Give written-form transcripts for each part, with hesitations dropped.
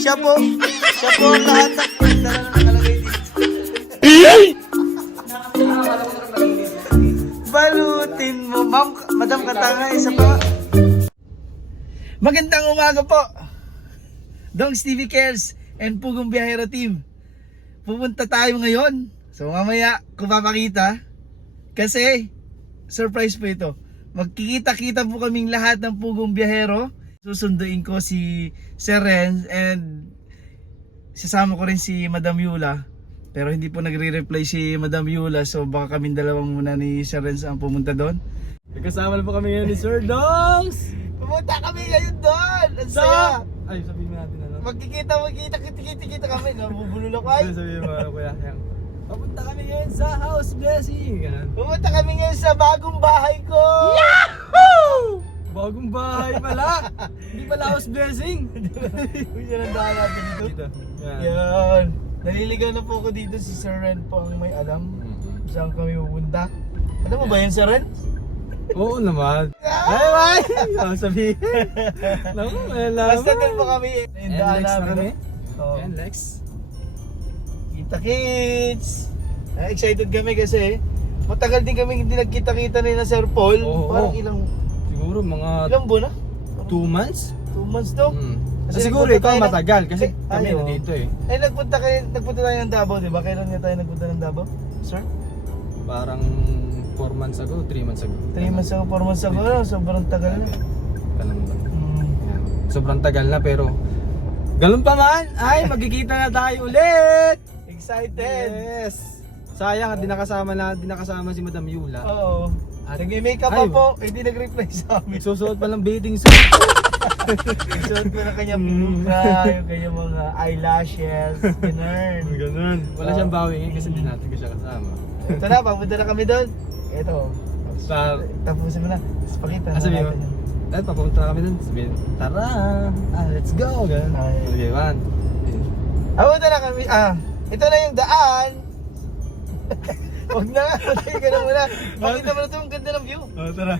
Siya po ang lahat ng dala na nakalagay dito. Balutin mo, ma'am. Madam Katanga, isa pa. Magandang umaga po. Dongs TV Cares and Pugong Biyahero Team. Pupunta tayo ngayon. So mamaya kung papakita. Kasi surprise po ito. Magkikita-kita po kaming lahat ng Pugong Biyahero. Susunduin ko si Sir Renz and sasama ko rin si Madam Yula. Pero hindi po nagre-reply si Madam Yula, so baka kaming dalawang muna ni Sir Renz ang pumunta doon. Kasama na po kami ngayon ni Sir Dongs! Pumunta kami ngayon doon! Ang saya! Ay, sabihin mo natin ano? Magkikita kami. Nabubulol ako ay. Sabihin mo ano kuya? Papunta kami ngayon sa house blessing! Ganun. Pumunta kami ngayon sa bagong bahay ko! Yahoo! Bagong bahay pala! Hindi pala house blessing! Yan ang daan natin dito. Dito. Yan. Yan. Naliligaw na po ako dito, si Sir Ren po ang may alam. Saan kami pupunta. Alam mo ba yun, Sir Ren? Oo naman. Ay! Oh, sabihin. Naku, alam. Basta din po kami. And Lex na kami. Oh. And Lex. Kita kids! Excited kami kasi matagal din kami hindi nagkita-kita ni na Sir Paul. Oo, Parang oo. Siguro mga ilang buwan na? 2 months? 2 months daw. Kasi siguro nagpunta ikaw tayo matagal kasi kami Ay, oo. nandito eh. Ay nagpunta tayo ng Davao, di ba? Kailan nga tayo nagpunta ng Davao? Sir? Parang 4 months ago, 3 months ago. 3 months ago, 4 months ago, sobrang tagal na. Alam mo ba? Yan. Sobrang tagal na pero ganun pa man, ay magkikita na tayo ulit! Excited! Yes! Sayang, di nakasama si Madam Yula. Oo. At- Nag-makeup pa Ay, po, hindi nag-reply sa amin. Nagsusuot pa ng bathing suit. Suot ko na kanyang pinuka, yung kanyang mga eyelashes, ganun. Ganun. Wala siyang bawi ngayon kasi di natin ko siya kasama. Ito na, papunta na kami doon. Ito. Tapusin mo na. Tapos pakita na Sabihin mo? natin yun. Dahil papunta kami dun. Sabihin, tara! Let's go! Ganun. Ay. Sige, man. Papunta na kami. Ito na yung daan. Huwag na nga, patay ka na muna. Pakita mo na ito, ang ganda ng view. Oh, tara.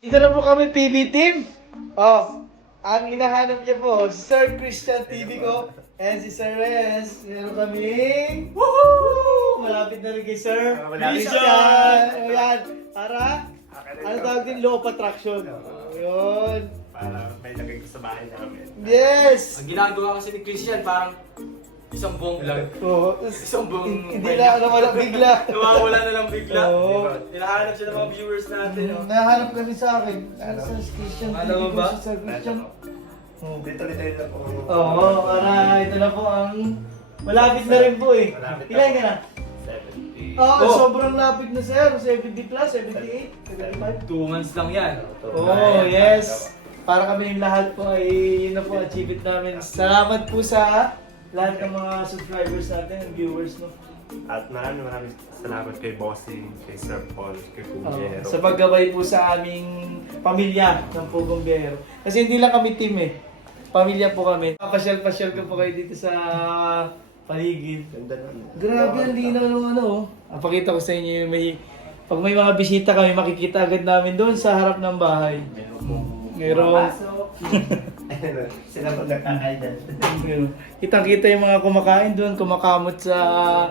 Dito na po kami, PB Team. Oh, ang hinahanap niya po, si Sir Christian TV ko and si Sir Renz. Meron kami. Woohoo! Malapit na rin kay Sir Christian. O yan, para, ano tawag din, law of attraction. Yun. Para may lagay ko sa bahay namin. Yes! Ang ginagawa kasi ni Christian parang isang buong vlog. Oh, Isang buong hindi na wala bigla. Nawawala na lang bigla. Oo. Hinahanap siya ng mga viewers natin. Oh. Nahanap kami sa akin. Sir Christian Alam mo TV ko, ba? si Sir Christian. Oh. Dito na po. Oo, para ito na po ang malapit na rin po eh. Malapit na Ilan po. ka na? 70. Oo, Oh. sobrang lapit na sir. 70 plus, 78, 75. 2 months lang yan. Oh, yes. Para kami lahat po ay yun na po achievement namin. Salamat po sa lahat ng mga subscribers natin and viewers no. At maraming salamat kay Bossing, kay Sir Paul, kay Kumbiyero. Sa paggabay po sa aming pamilya ng Pugong Biyahero. Kasi hindi lang kami team eh. Pamilya po kami. Pasyal-pasyal ko po kayo dito sa paligid. Ganda naman. Grabe ang linaw ng ano. Ang pakita ko sa inyo yung pag may mga bisita kami, makikita agad namin doon sa harap ng bahay. Meron. Sila po nagkakain Kitang-kita yung mga kumakain doon, kumakamot sa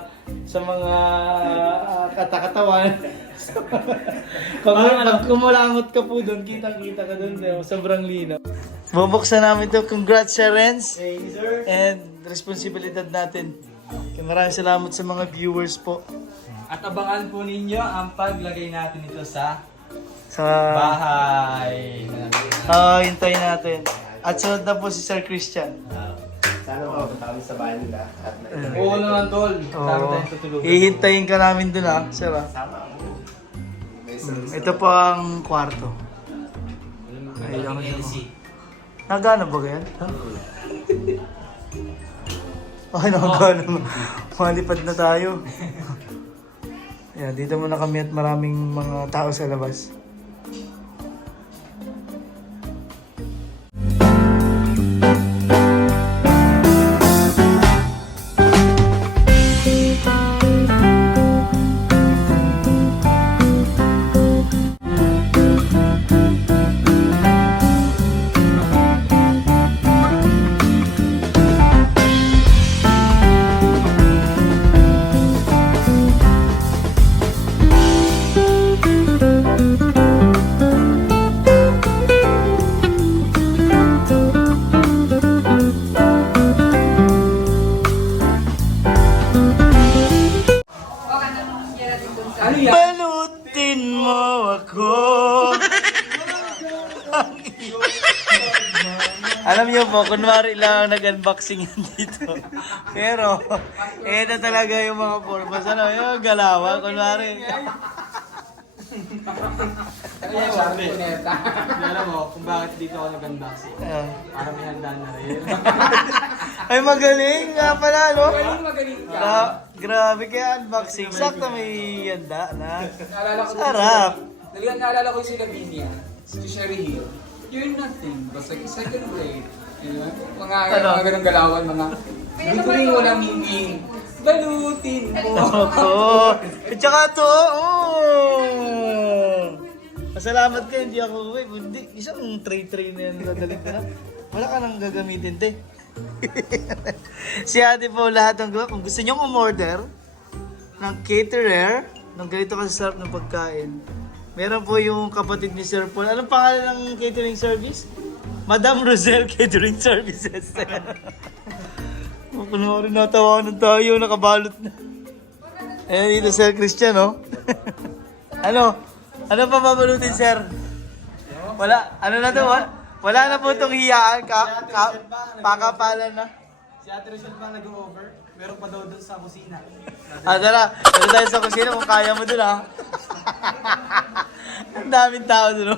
mga katakatawan. Pag kumulangot ka po doon, kitang-kita ka doon. Sobrang linaw. Bubuksan namin to. Congrats, Sir Renz. And responsibilidad natin. Maraming salamat sa mga viewers po. At abangan po ninyo ang paglagay natin ito sa Sa bahay. hintayin natin. At sunod na po si Sir Christian. Sana makapunta kami sa bahay nila. At Oo naman tol. Sabi Oo. tayo tutulog. Hihintayin ka namin dun ha, sir ha. Sama mo. Ito po ang kwarto. Ay, ako siya. Nagana ba yan? Ay, nagana. Malipad na tayo. Ayan, dito muna kami at maraming mga tao sa labas. Balutin mo ako. Alam niyo po, kunwari lang nag-unboxing yan dito. Pero, ito talaga yung mga purpose. Ano, yung galawan, kunwari. Alam mo kung bakit dito ako nag-unboxing. Para may handa na rin. Ay, magaling nga pala, no? Magaling ka. Grabe kaya unboxing. Sakto may yanda na. Naalala ko Sarap. Naalala ko yung si Lavinia, si Sherry Hill. You're nothing, basta like second grade. Diba? Mga ganong galawan, mga bituring walang meaning. Balutin mo. Ako. At saka to, Pasalamat ka, hindi ako uwi. Hindi, isang tray na yan dadalhin ko na. Wala ka nang gagamitin, te. Si ate po lahat ng gawa. Kung gusto nyong umorder ng caterer, ng ganito kasi sarap ng pagkain, meron po yung kapatid ni Sir Paul. Anong pangalan ng catering service? Madam Rosel Catering Services. Kunwari natawanan tayo, nakabalot na. Ayan dito Sir Christian, no? Ano? Ano pa babalutin, Sir? Wala, ano na to? Wala na po itong hiyaan. Pakapalan na. Si Ate Rochelle pa nag-over. Meron pa daw doon sa kusina. Tara. Tara tayo sa kusina kung kaya mo dun, ha? Ang daming tao dun, no?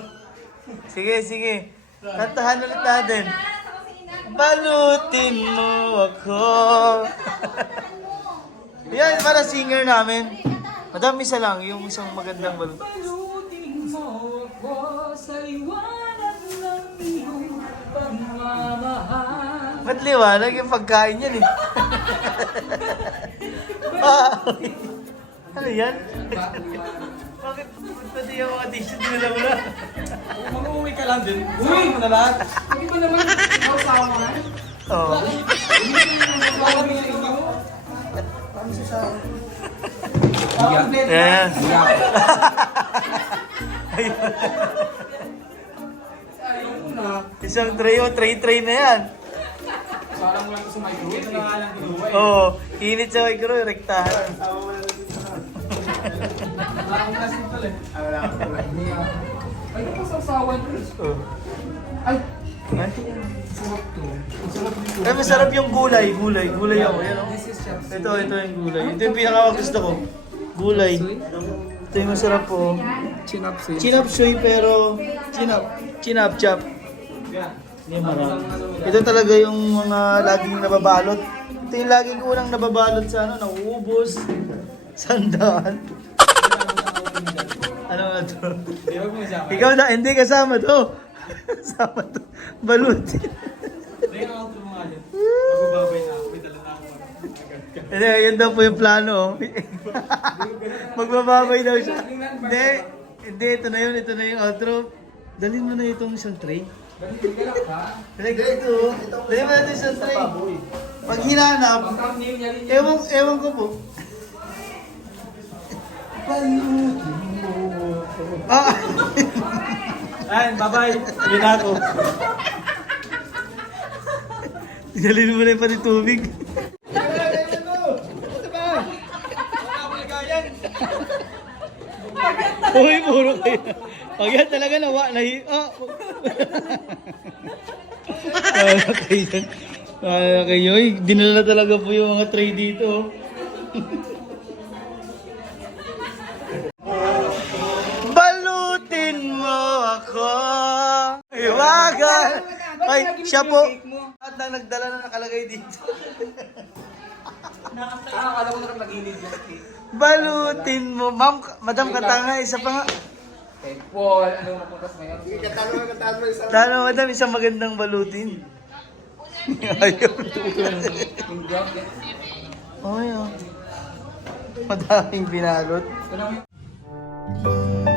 Sige. Kantahan ulit natin. Balutin mo ako. Yan, para singer namin. Madam, isa lang. Yung isang magandang balot. Balutin mo ako sa liwanag ng iyong pagmamahal. Ba't liwanag yung pagkain yan, eh? Ano yan? Bakit pati yung mga t-shirt nila wala? Mag-uwi ka lang din. Uwi mo na lahat. Hindi ba naman ikaw sa mga? Oo. Bakit may ikaw? Ayan. Ayaw mo na. Isang tray na yan. Parang mo lang sa microwave. Ito na nga lang kinuha eh. Oo. Init sa micro, rektahan. Parang plastic pala eh. Ay, ito sa usawan. Oo. Ay, Ay, sarap to. Ang sarap dito. Ay, masarap yung gulay. Gulay ako. Yan, oh. This is chop suey. Ito yung gulay. Ito yung pinaka-gusto ko. Gulay. Ito yung masarap po. Chinap suey. Chinap suey pero chinap chop. Hindi marami. Ito talaga yung mga laging nababalot. Ito yung laging unang nababalot sa nauubos. Sandaan. Ano nga to? Di ba mo siya? Ikaw na, hindi kasama to. Kasama to. Balutin. Hindi ka ako mga dyan. Magbababay na ako. May dala na ako. Hindi, yun daw po yung plano. Oh. Magbababay daw siya. Hindi, ito na yung outro. Dalhin mo na itong isang tray. Dali ito. Dali mo na ito isang tray. Pag hinanap, Ang thumbnail niya rin yan. ewan ko po. Ah! Ayan, bye-bye. Hindi na ako. Dalhin mo na yung pati tubig. Uy, puro kayo. Pag yan talaga nawa, Wala kayo yan. Wala kayo. Dinala talaga po yung mga tray dito. Balutin mo ako. Ay, Ay, Lagi siya yung po. cake mo. At na nagdala na nakalagay dito. Akala ko na nagilid yung cake. Balutin mo. Ma'am, Madam Katanga, isa pa nga. Kay Paul, ano mo puntas ngayon? Tano, Madam, isang magandang balutin. Ayaw. Yung job, yan. Oh, yun. Madaming binalot. Ito lang yun.